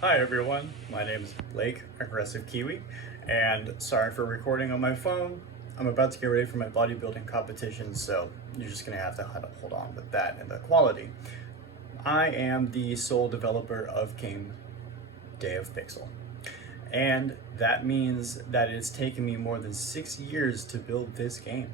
Hi everyone, my name is Blake, Aggressive Kiwi, and sorry for recording on my phone. I'm about to get ready for my bodybuilding competition, so you're just gonna have to hold on with that and the quality. I am the sole developer of game Day of Pixel, and that means that it's taken me more than 6 years to build this game.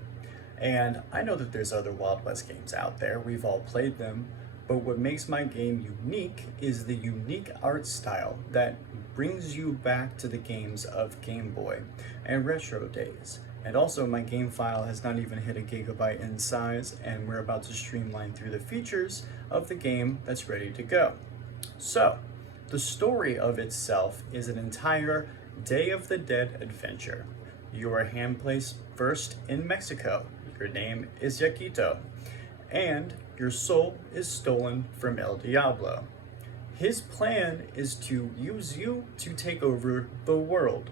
And I know that there's other Wild West games out there, we've all played them, but what makes my game unique is the unique art style that brings you back to the games of Game Boy and retro days. And also my game file has not even hit a gigabyte in size, and we're about to streamline through the features of the game that's ready to go. So, the story of itself is an entire Day of the Dead adventure. You are hand-placed first in Mexico. Your name is Yaquito, and your soul is stolen from El Diablo. His plan is to use you to take over the world,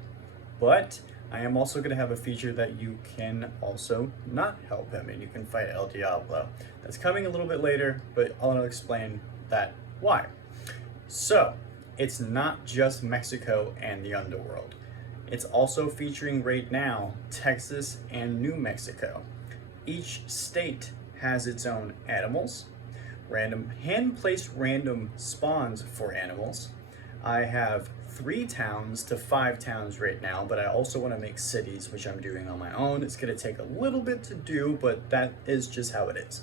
but I am also going to have a feature that you can also not help him and you can fight El Diablo. That's coming a little bit later, but I'll explain that why. So, it's not just Mexico and the underworld. It's also featuring right now Texas and New Mexico. Each state has its own animals, random hand-placed random spawns for animals. I have 3 towns to 5 towns right now, but I also want to make cities, which I'm doing on my own. It's going to take a little bit to do, but that is just how it is.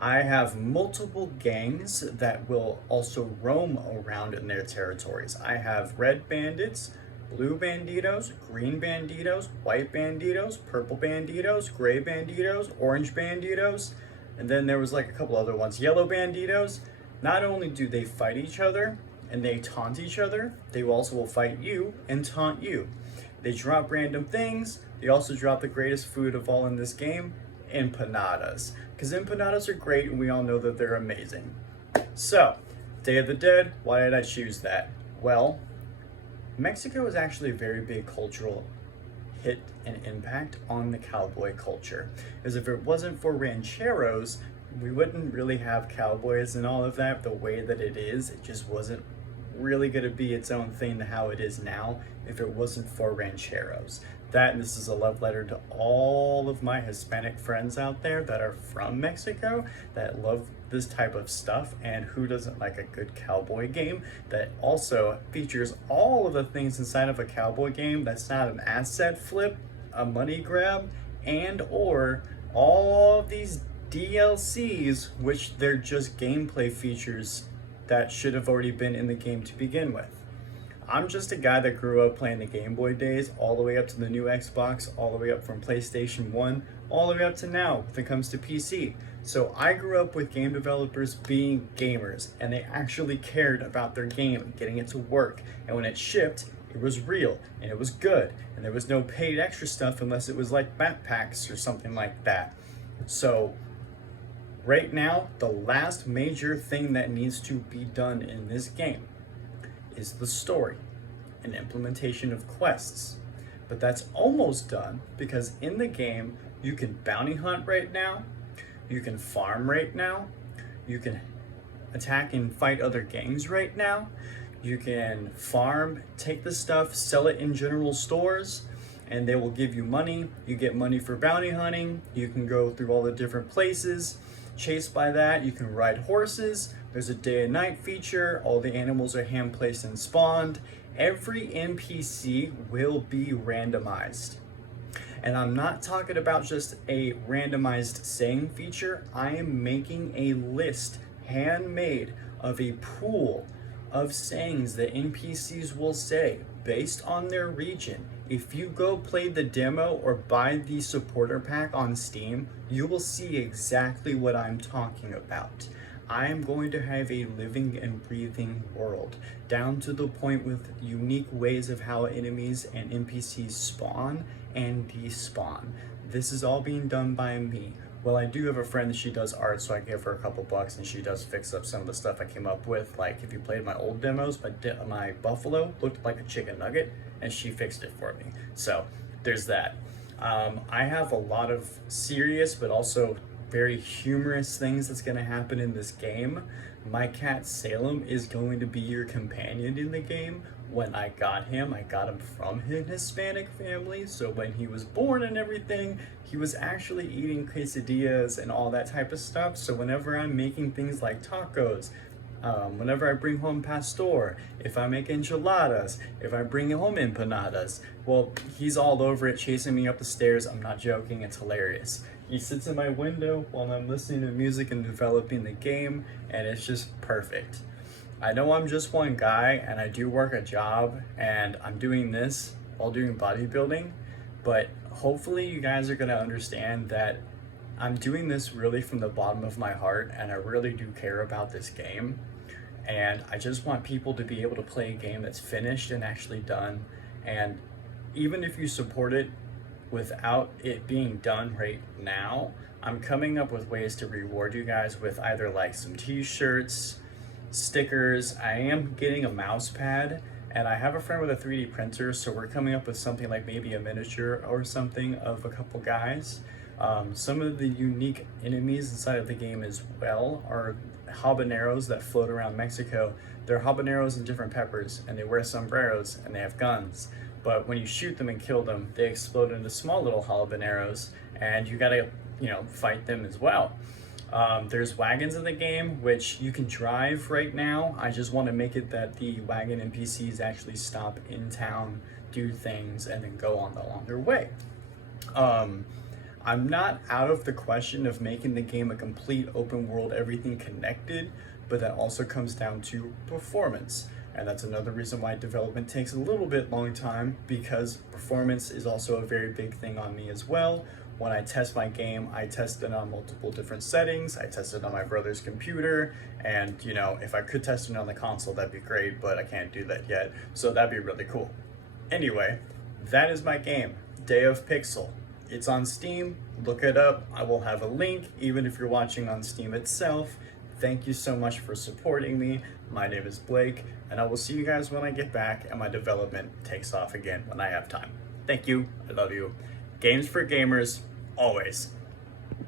I have multiple gangs that will also roam around in their territories. I have red bandits, blue banditos, green banditos, white banditos, purple banditos, gray banditos, orange banditos, and then there was like a couple other ones. Yellow banditos. Not only do they fight each other and they taunt each other, they also will fight you and taunt you. They drop random things. They also drop the greatest food of all in this game, empanadas. Because empanadas are great and we all know that they're amazing. So, Day of the Dead, why did I choose that? Well, Mexico is actually a very big cultural hit and impact on the cowboy culture. As if it wasn't for rancheros, we wouldn't really have cowboys and all of that the way that it is. It just wasn't really going to be its own thing to how it is now if it wasn't for rancheros. And this is a love letter to all of my Hispanic friends out there that are from Mexico that love this type of stuff, and who doesn't like a good cowboy game that also features all of the things inside of a cowboy game that's not an asset flip, a money grab, and or all of these DLCs, which they're just gameplay features that should have already been in the game to begin with. I'm just a guy that grew up playing the Game Boy days all the way up to the new Xbox, all the way up from PlayStation 1, all the way up to now when it comes to PC. So I grew up with game developers being gamers, and they actually cared about their game and getting it to work. And when it shipped, it was real and it was good, and there was no paid extra stuff unless it was like backpacks or something like that. So right now, the last major thing that needs to be done in this game is the story and implementation of quests. But that's almost done, because in the game you can bounty hunt right now, you can farm right now, you can attack and fight other gangs right now, you can farm, take the stuff, sell it in general stores, and they will give you money. You get money for bounty hunting. You can go through all the different places. Chased by that, you can ride horses. There's a day and night feature. All the animals are hand placed and spawned. Every NPC will be randomized. And I'm not talking about just a randomized saying feature. I am making a list, handmade, of a pool of sayings that NPCs will say based on their region. If you go play the demo or buy the supporter pack on Steam, you will see exactly what I'm talking about. I am going to have a living and breathing world, down to the point with unique ways of how enemies and NPCs spawn and despawn. This is all being done by me. Well, I do have a friend that she does art, so I give her a couple bucks and she does fix up some of the stuff I came up with. Like if you played my old demos, my buffalo looked like a chicken nugget and she fixed it for me. So there's that. I have a lot of serious but also very humorous things that's going to happen in this game My cat Salem is going to be your companion in the game. When I got him from an Hispanic family, so when he was born and everything, he was actually eating quesadillas and all that type of stuff. So whenever I'm making things like tacos, whenever I bring home pastor, if I make enchiladas, if I bring home empanadas, well, he's all over it, chasing me up the stairs. I'm not joking, it's hilarious. He sits in my window while I'm listening to music and developing the game, and it's just perfect. I know I'm just one guy and I do work a job and I'm doing this while doing bodybuilding, but hopefully you guys are gonna understand that I'm doing this really from the bottom of my heart and I really do care about this game. And I just want people to be able to play a game that's finished and actually done. And even if you support it without it being done right now, I'm coming up with ways to reward you guys with either like some t-shirts, stickers. I am getting a mouse pad and I have a friend with a 3D printer, so we're coming up with something like maybe a miniature or something of a couple guys. Some of the unique enemies inside of the game as well are habaneros that float around Mexico. They're habaneros and different peppers, and they wear sombreros and they have guns. But when you shoot them and kill them, they explode into small little habaneros, and you gotta, fight them as well. There's wagons in the game, which you can drive right now. I just want to make it that the wagon NPCs actually stop in town, do things, and then go on their way. I'm not out of the question of making the game a complete open world, everything connected, but that also comes down to performance. And that's another reason why development takes a little bit long time, because performance is also a very big thing on me as well. When I test my game, I test it on multiple different settings. I test it on my brother's computer, and if I could test it on the console, that'd be great, but I can't do that yet. So that'd be really cool. Anyway, that is my game, Day of Pixel. It's on Steam, look it up. I will have a link, even if you're watching on Steam itself. Thank you so much for supporting me. My name is Blake, and I will see you guys when I get back and my development takes off again when I have time. Thank you, I love you. Games for gamers, always.